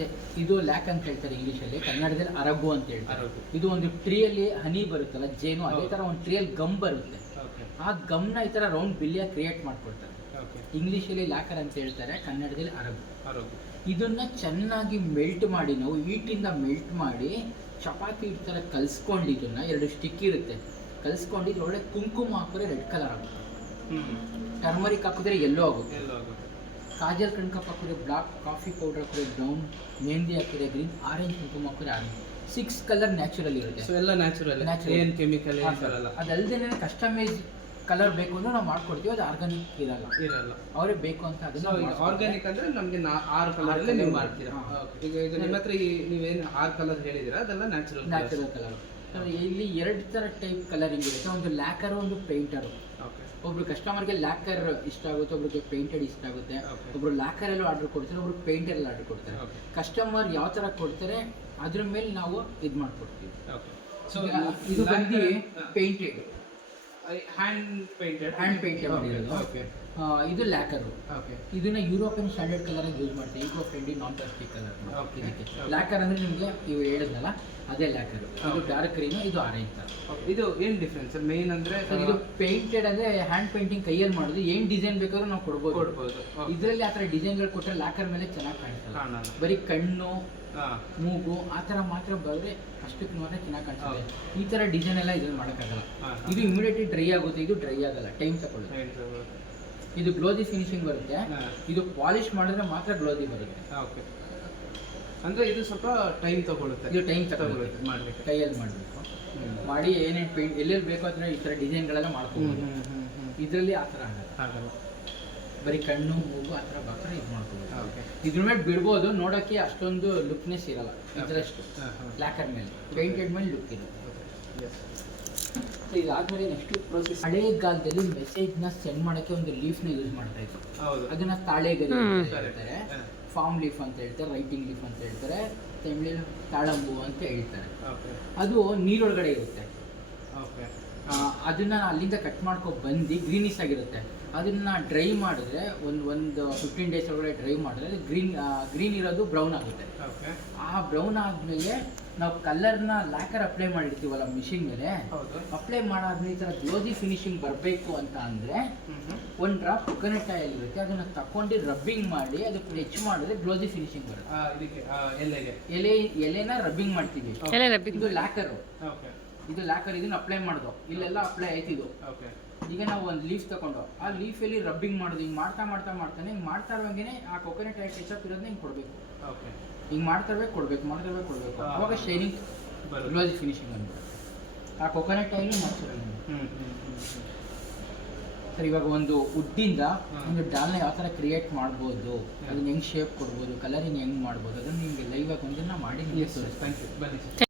ಅದೇ ಇದು ಲ್ಯಾಕ್ ಅಂತ ಹೇಳ್ತಾರೆ ಇಂಗ್ಲೀಷಲ್ಲಿ, ಕನ್ನಡದಲ್ಲಿ ಅರಗು ಅಂತ ಹೇಳ್ತಾರೆ. ಇದು ಒಂದು ಟ್ರೀಯಲ್ಲಿ ಹನಿ ಬರುತ್ತಲ್ಲ, ಜೇನು, ಅದೇ ತರ ಒಂದು ಟ್ರೀಯಲ್ಲಿ ಗಮ್ ಬರುತ್ತೆ. ಆ ಗಮ್ನ ಈ ತರ ರೌಂಡ್ ಬಿಲ್ಲಿಯಾಗಿ ಕ್ರಿಯೇಟ್ ಮಾಡ್ಕೊಳ್ತಾರೆ. ಇಂಗ್ಲೀಷಲ್ಲಿ ಲ್ಯಾಕರ್ ಅಂತ ಹೇಳ್ತಾರೆ, ಕನ್ನಡದಲ್ಲಿ ಅರಗು. ಇದನ್ನ ಚೆನ್ನಾಗಿ ಮೆಲ್ಟ್ ಮಾಡಿ, ನಾವು ಹೀಟಿಂದ ಮೆಲ್ಟ್ ಮಾಡಿ ಚಪಾತಿ ಈ ಥರ ಕಲಿಸ್ಕೊಂಡು, ಇದನ್ನ 2 ಸ್ಟಿಕ್ ಇರುತ್ತೆ, ಕಲಿಸ್ಕೊಂಡು ಇದ್ರೊಳಗೆ ಕುಂಕುಮ ಹಾಕಿದ್ರೆ ರೆಡ್ ಕಲರ್ ಆಗುತ್ತೆ, ಟರ್ಮರಿಕ್ ಹಾಕಿದ್ರೆ ಯೆಲ್ಲೋ ಆಗುತ್ತೆ, ಕಾಜಲ್ ಕಣ್ಕಪ್ ಹಾಕಿದ್ರೆ ಬ್ಲಾಕ್, ಕಾಫಿ ಪೌಡರ್ ಹಾಕಿದ್ರೆ ಬ್ರೌನ್, ಮೆಹಂದಿ ಹಾಕಿದ್ರೆ ಗ್ರೀನ್, ಆರೆಂಜ್ ಕುಂಕುಮ ಹಾಕಿದ್ರೆ ಆರೆಂಜ್. 6 ಕಲರ್ ನ್ಯಾಚುರಲ್ ಇರುತ್ತೆ. ಸೊ ಎಲ್ಲ ನ್ಯಾಚುರಲ್, ಏನು ಕೆಮಿಕಲ್ ಇರಲ್ಲ. ಅದಲ್ಲದೆ ಕಸ್ಟಮೈಸ್ ಕಲರ್ ಬೇಕು ಅಂದ್ರೆ ನಾವು ಮಾಡ್ಕೊಡ್ತೀವಿ, ಅದು ಆರ್ಗಾನಿಕ್ ಇರಲ್ಲ. ಅವರೇ ಬೇಕು ಅಂತ ಅದನ್ನ. ಆರ್ಗಾನಿಕ್ ಅಂದ್ರೆ ನಮಗೆ 6 ಕಲರ್ ನೀವು ಮಾಡ್ತೀರಾ. ಈಗ ನಿಮ್ಮ ಹತ್ರ ನೀವೇನು 6 ಕಲರ್ ಹೇಳಿದಿರಾ, ಅದೆಲ್ಲ ನ್ಯಾಚುರಲ್ ಕಲರ್. ಇಲ್ಲಿ 2 ಥರ ಟೈಪ್ ಕಲರಿಂಗ್ ಇರುತ್ತೆ, ಒಂದು ಲ್ಯಾಕರ್, ಒಂದು ಪೇಂಟರು. ಒಬ್ರು ಕಸ್ಟಮರ್ಗೆ ಲ್ಯಾಕರ್ ಇಷ್ಟ ಆಗುತ್ತೆ, ಒಬ್ರಿಗೆ ಪೇಂಟೆಡ್ ಇಷ್ಟ ಆಗುತ್ತೆ. ಒಬ್ರು ಲ್ಯಾಕರಲ್ಲೂ ಆರ್ಡರ್ ಕೊಡ್ತಾರೆ, ಒಬ್ರು ಪೇಂಟರಲ್ಲಿ ಆರ್ಡರ್ ಕೊಡ್ತಾರೆ. ಕಸ್ಟಮರ್ ಯಾವ ಥರ ಕೊಡ್ತಾರೆ ಅದ್ರ ಮೇಲೆ ನಾವು ಇದು ಮಾಡ್ಕೊಡ್ತೀವಿ. ಇದು ಬಂದು ಪೇಂಟೆಡ್, ಹ್ಯಾಂಡ್ ಪೇಂಟೆಡ್ ಮಾಡಿರೋದು. ಇದು ಲ್ಯಾಕರು. ಇದನ್ನ ಯುರೋಪಿಯನ್ ಸ್ಟ್ಯಾಂಡರ್ಡ್ ಕಲರ್ ಯೂಸ್ ಮಾಡ್ತೀವಿ, ಈಕೋ ಫ್ರೆಂಡ್ಲಿ ನಾನ್ ಪ್ಲಾಸ್ಟಿಕ್ ಕಲರ್. ಲ್ಯಾಕರ್ ಅಂದ್ರೆ ನಿಮಗೆ ಇವು ಹೇಳಿದ್ನಲ್ಲ, ಅದೇ ಲ್ಯಾಕರ್. ಇದು ಡಾರ್ಕ್ ಗ್ರೀನ್, ಇದು ಆರೆಂಜ್ ತರ. ಇದು ಏನ್ ಡಿಫ್ರೆನ್ಸ್ ಮೇನ್ ಅಂದ್ರೆ? ಇದು ಪೇಂಟೆಡ್ ಅಂದ್ರೆ ಹ್ಯಾಂಡ್ ಪೇಂಟಿಂಗ್ ಕೈಯಲ್ಲಿ ಮಾಡೋದು, ಏನ್ ಡಿಸೈನ್ ಬೇಕಾದ್ರೂ ನಾವು ಕೊಡ್ಬೋದು. ಇದರಲ್ಲಿ ಆ ಥರ ಡಿಸೈನ್ಗಳು ಕೊಟ್ಟರೆ ಲ್ಯಾಕರ್ ಮೇಲೆ ಚೆನ್ನಾಗಿ ಕಾಣಿಸ್ತಲ್ಲ, ಬರೀ ಕಣ್ಣು ಮೂಗು ಆ ಥರ ಮಾತ್ರ ಬಂದರೆ ಅಷ್ಟಕ್ಕೆ ಮಾತ್ರ ಚೆನ್ನಾಗಿ ಕಾಣಿಸ್ತದೆ. ಈ ಥರ ಡಿಸೈನ್ ಎಲ್ಲ ಇದ್ರಲ್ಲಿ ಮಾಡೋಕ್ಕಾಗಲ್ಲ. ಇದು ಇಮಿಡಿಯೇಟ್ಲಿ ಡ್ರೈ ಆಗುತ್ತೆ, ಇದು ಡ್ರೈ ಆಗಲ್ಲ, ಟೈಮ್ ತಗೊಳ್ಳುತ್ತೆ. ಇದು ಗ್ಲೋಸಿ ಫಿನಿಶಿಂಗ್ ಬರುತ್ತೆ, ಇದು ಪಾಲಿಶ್ ಮಾಡಿದ್ರೆ ಮಾತ್ರ ಗ್ಲೋಸಿ ಬರುತ್ತೆ. ಅಂದ್ರೆ ಇದು ಸ್ವಲ್ಪ ಟೈಮ್ ತಗೊಳುತ್ತೆ. ಇದು ಟೈಮ್ ತಗೊಳುತ್ತೆ ಮಾಡಲಿಕ್ಕೆ, ಕೈಯಲ್ಲಿ ಮಾಡಬೇಕು. ಮಾಡಿ ಏನೇನು ಪೇಂಟ್ ಎಲ್ಲೆಲ್ಲಿ ಬೇಕೋ ಅದನ್ನ ಈ ಥರ ಡಿಸೈನ್ಗಳೆಲ್ಲ ಮಾಡ್ಕೋಬೋದು. ಇದರಲ್ಲಿ ಆ ಥರ ಆಗಲ್ಲ, ಬರೀ ಕಣ್ಣು ಮೂಗು ಆ ಥರ ಬೇಕಾದ್ರೆ ಇದು ಮಾಡ್ಕೋಬೋದು. ಇದ್ರ ಮೇಲೆ ಬಿಡ್ಬೋದು, ನೋಡೋಕ್ಕೆ ಅಷ್ಟೊಂದು ಲುಕ್ನೆಸ್ ಇರಲ್ಲ ಇದರಷ್ಟು. ಲ್ಯಾಕರ್ ಮೇಲೆ, ಪೇಂಟೆಡ್ ಮೇಲೆ ಲುಕ್ ಇರುತ್ತೆ. ಇದಾದ್ಮೇಲೆ ನೆಕ್ಸ್ಟ್ ಪ್ರೋಸೆಸ್, ಹಳೆ ಕಾಲದಲ್ಲಿ ಮೆಸೇಜ್ನ ಸೆಂಡ್ ಮಾಡೋಕ್ಕೆ ಒಂದು ಲೀಫ್ನ ಯೂಸ್ ಮಾಡ್ತಾ ಇದ್ರು. ಅದನ್ನ ತಾಳೆಗರಿ ಅಂತ ಹೇಳ್ತಾರೆ, ಫಾರ್ಮ್ ಲೀಫ್ ಅಂತ ಹೇಳ್ತಾರೆ, ರೈಟಿಂಗ್ ಲೀಫ್ ಅಂತ ಹೇಳ್ತಾರೆ, ತಮಿಳಲ್ಲಿ ತಾಳಂಬು ಅಂತ ಹೇಳ್ತಾರೆ. ಅದು ನೀರೊಳಗಡೆ ಇರುತ್ತೆ. ಅದನ್ನ ಅಲ್ಲಿಂದ ಕಟ್ ಮಾಡ್ಕೊಂಡು ಬಂದು ಗ್ರೀನಿಶ್ ಆಗಿರುತ್ತೆ. ಅದನ್ನ ಡ್ರೈ ಮಾಡಿದ್ರೆ ಒಂದು 15 ಡೇಸ್ ಒಳಗಡೆ ಡ್ರೈ ಮಾಡಿದ್ರೆ ಗ್ರೀನ್ ಇರೋದು ಬ್ರೌನ್ ಆಗುತ್ತೆ. ಆ ಬ್ರೌನ್ ಆದಮೇಲೆ ನಾವು ಕಲರ್ನ ಲ್ಯಾಕರ್ ಅಪ್ಲೈ ಮಾಡಿರ್ತೀವಲ್ಲ ಮಿಷಿನ್ ಮೇಲೆ, ಅಪ್ಲೈ ಮಾಡಾದ್ಮೇಲೆ ಈ ಥರ ಗ್ಲೋಸಿ ಫಿನಿಶಿಂಗ್ ಬರಬೇಕು ಅಂತ ಅಂದರೆ 1 ಡ್ರಾಪ್ ಕೊಕೊನಟ್ ಆಯಿಲ್ ಇರುತ್ತೆ, ಅದನ್ನು ತಗೊಂಡು ರಬ್ಬಿಂಗ್ ಮಾಡಿ ಅದಕ್ಕೆ ಹೆಚ್ಚು ಮಾಡಿದ್ರೆ ಗ್ಲೋಸಿ ಫಿನಿಶಿಂಗ್ ಬರುತ್ತೆ. ಎಲೆನ ರಬ್ಬಿಂಗ್ ಮಾಡ್ತೀವಿ. ಇದು ಲ್ಯಾಕರು, ಇದು ಲ್ಯಾಕರ್. ಇದನ್ನ ಅಪ್ಲೈ ಮಾಡೋದು, ಇಲ್ಲೆಲ್ಲ ಅಪ್ಲೈ ಆಯ್ತಿದ್ದು. ಈಗ ನಾವು ಒಂದು ಲೀಫ್ ತಗೊಂಡು ಆ ಲೀಫಲ್ಲಿ ರಬ್ಬಿಂಗ್ ಮಾಡೋದು, ಹಿಂಗೆ ಮಾಡ್ತಾನೆ ಹಿಂಗೆ ಮಾಡ್ತಾ ಇರುವಾಗೇನೆ ಆ ಕೊಕೊನಟ್ ಆಯಿಲ್ ಟಚಪ್ ಇರೋದನ್ನ ಹಿಂಗೆ ಕೊಡಬೇಕು. ಹಿಂಗೆ ಮಾಡ್ತಾ ಇರ್ಬೇಕು, ಕೊಡಬೇಕು. ಅವಾಗ ಶೈನಿಂಗ್ ಗ್ಲೋಸಿ ಫಿನಿಶಿಂಗ್ ಅಂದ್ಬಿಟ್ಟು ಆ ಕೊಕೊನಟ್ ಆಯಿಲ್ ನ್ಯಾಚುರಲ್. ಸರ್, ಇವಾಗ ಒಂದು ವುಡ್ಡಿಂದ ಒಂದು ಡಾಲ್ನ ಯಾವ ಥರ ಕ್ರಿಯೇಟ್ ಮಾಡ್ಬೋದು, ಅದನ್ನ ಹೆಂಗೆ ಶೇಪ್ ಕೊಡ್ಬೋದು, ಕಲರಿಂಗ್ ಹೆಂಗೆ ಮಾಡ್ಬೋದು, ಅದನ್ನು ನಿಮಗೆ ಲೈವ್ ಆಗಿ ಒಂದನ್ನು ಮಾಡಿ ನಿಮಗೆ ತೋರಿಸ್ತೀನಿ.